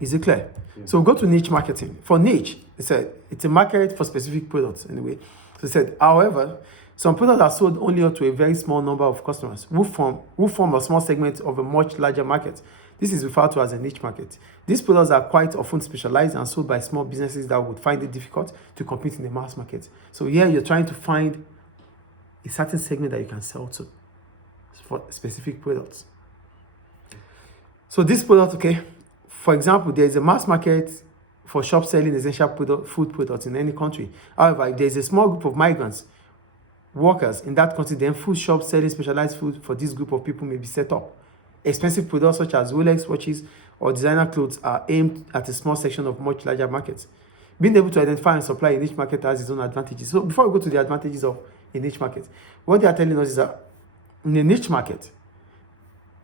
Is it clear? Yeah. So we go to niche marketing. For niche, it said it's a market for specific products anyway. So it said, however, some products are sold only up to a very small number of customers who form a small segment of a much larger market. This is referred to as a niche market. These products are quite often specialized and sold by small businesses that would find it difficult to compete in the mass market. So here you're trying to find a certain segment that you can sell to for specific products. So this product, okay, for example, there is a mass market for shops selling essential food products in any country. However, if there is a small group of migrants workers in that country, then food shops selling specialized food for this group of people may be set up. Expensive products such as Rolex watches or designer clothes are aimed at a small section of much larger markets. Being able to identify and supply a niche market has its own advantages. So before we go to the advantages of a niche market, what they are telling us is that in a niche market,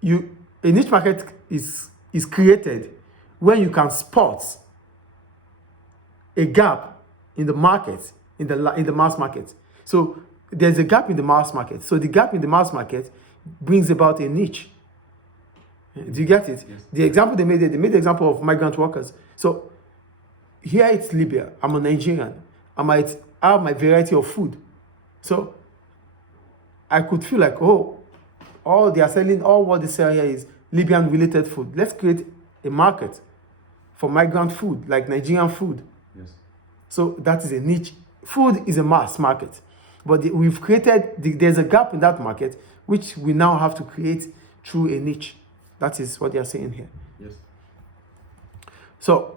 a niche market is created when you can spot a gap in the market, in the mass market. So there's a gap in the mass market. So the gap in the mass market brings about a niche. Do you get it? Yes. The example they made the example of migrant workers. So here it's Libya. I'm a Nigerian. I might have my variety of food. So I could feel like, oh, all what they sell here is Libyan related food. Let's create a market for migrant food, like Nigerian food. Yes. So that is a niche. Food is a mass market. But we've created, there's a gap in that market, which we now have to create through a niche. That is what they are saying here. Yes. So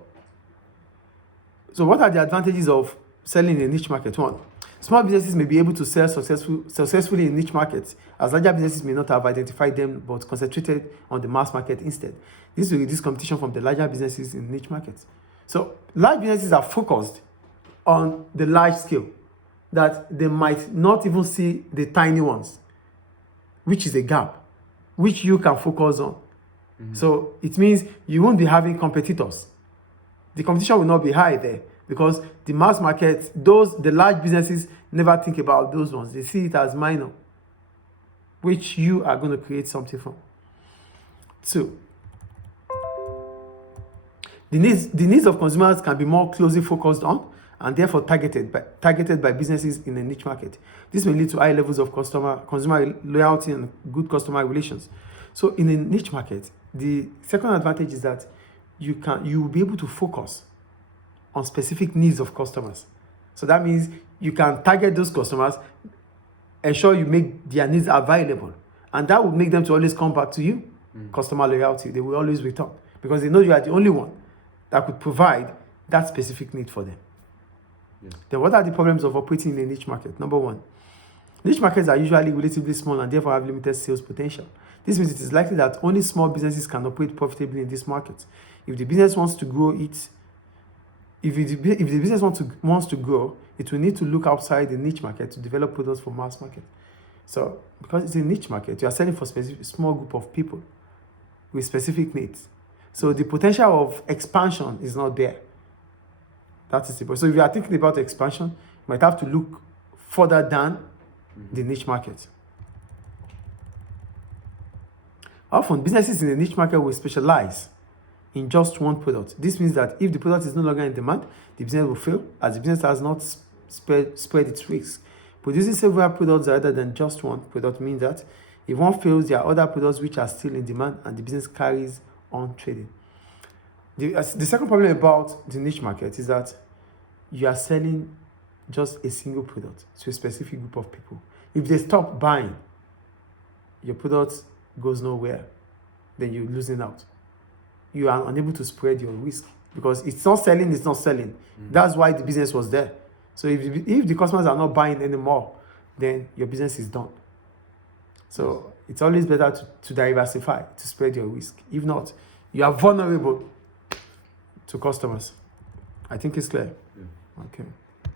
what are the advantages of selling in a niche market? One, small businesses may be able to sell successfully in niche markets, as larger businesses may not have identified them but concentrated on the mass market instead. This will reduce competition from the larger businesses in niche markets. So large businesses are focused on the large scale, that they might not even see the tiny ones, which is a gap, which you can focus on. Mm-hmm. So it means you won't be having competitors. The competition will not be high there because the mass market, the large businesses never think about those ones. They see it as minor, which you are going to create something from. Two, the needs of consumers can be more closely focused on and therefore targeted by businesses in a niche market. This may lead to high levels of consumer loyalty and good customer relations. So in a niche market, the second advantage is that you will be able to focus on specific needs of customers. So that means you can target those customers, ensure you make their needs available, and that will make them to always come back to you. Customer loyalty, they will always return because they know you are the only one that could provide that specific need for them. Yes. Then what are the problems of operating in a niche market? Number one, niche markets are usually relatively small and therefore have limited sales potential. This means it is likely that only small businesses can operate profitably in this market. If the business wants to grow if the business wants to grow, it will need to look outside the niche market to develop products for mass market. So because it's a niche market, you are selling for a small group of people with specific needs. So the potential of expansion is not there. That is the point. So if you are thinking about expansion, you might have to look further down the niche market. Often, businesses in the niche market will specialize in just one product. This means that if the product is no longer in demand, the business will fail, as the business has not spread its risks. Producing several products rather than just one product means that if one fails, there are other products which are still in demand and the business carries on trading. The second problem about the niche market is that you are selling just a single product to a specific group of people. If they stop buying, your product goes nowhere, then you're losing out. You are unable to spread your risk because it's not selling. That's why the business was there. So if the customers are not buying anymore, then your business is done. So it's always better to diversify, to spread your risk. If not, you are vulnerable to customers. I think it's clear. Yeah. Okay.